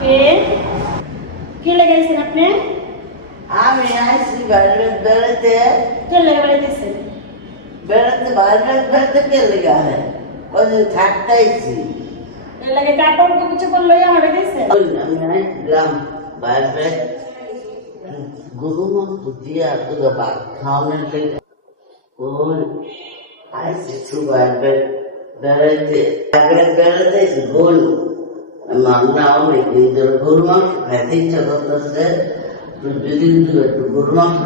কি লাগাইছেন আপনি আমি আসছি বাইরে বেড়াতে কে লাগা বাড়াইতেছেন বেড়াতে বাইরে বেড়াতে কে লেগা হয় ওই থাকতেছি এর লাগে কাপড় কিছু করল আমার দিয়েছেন ওই আমি আসলাম বাইরে গুরু মন্ত্র দিয়া তোকে ভাত খাওয়ানোর লেগে ওই আসছি তো বাইরে বেড়াতে আগে বেড়াতেছি গরু মামলা অনেক দিন ধরে গরু মাংস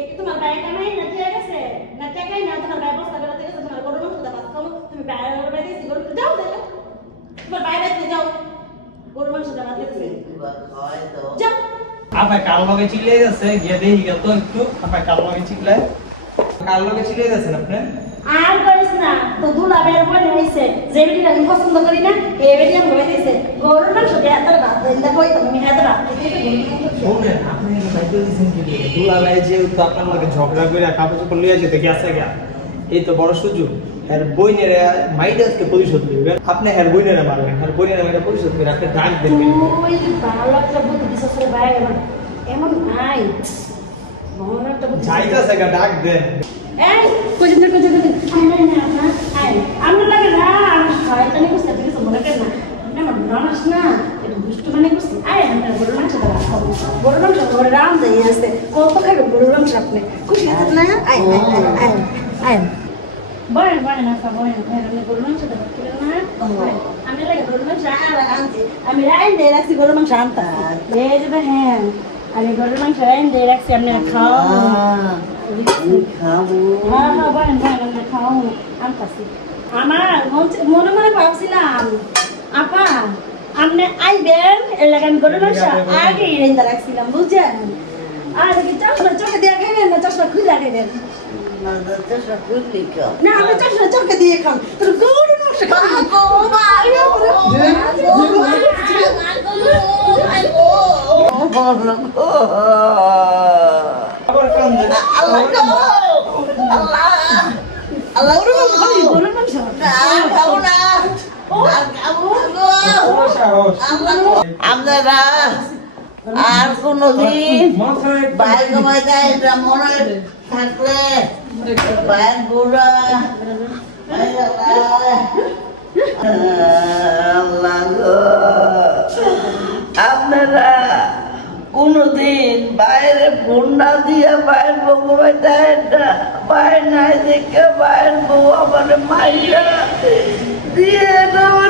একটু গেছে গেছে কাল লগে চিল্লাই যাচ্ছে গিয়ে দেখি গে তো একটু আপা কাল লগে চিল্লাই কাল লগে চিল্লাই যাচ্ছেন আপনি আর করিস না। তো দুলা বের করে হইছে যে বেটি আমি পছন্দ করি না এই বেটি আমি ভাই দিছে। গরুর মাংস দিয়ে হাতের ভাত দেন। কই তুমি হাতের ভাত শুনেন আপনি এটা দায়িত্ব কি লিগে? দুলা ভাই আপনার লগে ঝগড়া করে কাপড় চোপড় লিয়ে যেতে গেছে গা এই তো বড় সুযোগ। হ্যার বইনের মাইড পরিশোধ করবে আপনি হ্যার বইনের মারবেন হ্যার বইনের মাইটা পরিশোধ করে আপনি ডাক দেবেন ভালো একটা বুদ্ধি দিছিস রে ভাই এমন নাই। যাইতাছে ডাক দেন। এই কোজিন কোজিন কোজিন আই না না না আই আমরা লাগে না শয়তানি করতে তুমি মনে কর না না না এটা দুষ্ট মানে করছি। আয় আমরা গরু মাংস দাও খাব গরু মাংস ধরে রাম দিয়ে আসতে কত খাবে গরু মাংস আপনি খুশি আছেন না? আয় আয় আয় আয় আমি গরু মাংস দাও খেলেন না। আমি লাগে গরু মাংস আর আনছি। আমি রাইন দিয়ে রাখছি গরু মাংস আনতা এই যে হ্যাঁ আমি গরু মাংস রাইন দিয়ে রাখছি আপনি খাও খাব হ্যাঁ হ্যাঁ বলেন বলেন আমরা খাওয়া আনতাছি। আমার মনে মনে ভাবছিলাম আপনি আইবেন এর লাগে আমি গরু মাংস আগে রেন্দা রাখছিলাম বুঝছেন আর কি চশমা চোখে দিয়ে খাইবেন না চশমা খুলে খাইবেন না আমি চশমা চোখে দিয়ে খান তোর গরু আল্লাহ আল্লাহ আপনারা আর কোনদিন বাইর কমাই মনে থাকলে বাইর বুড়া আপনারা কোনদিন বাইরে ফোন না দিয়ে বাইর বকুমাই দেয় না, বাইর নাই দেখে বাইর বউ আমার মাইরা দিয়ে আমার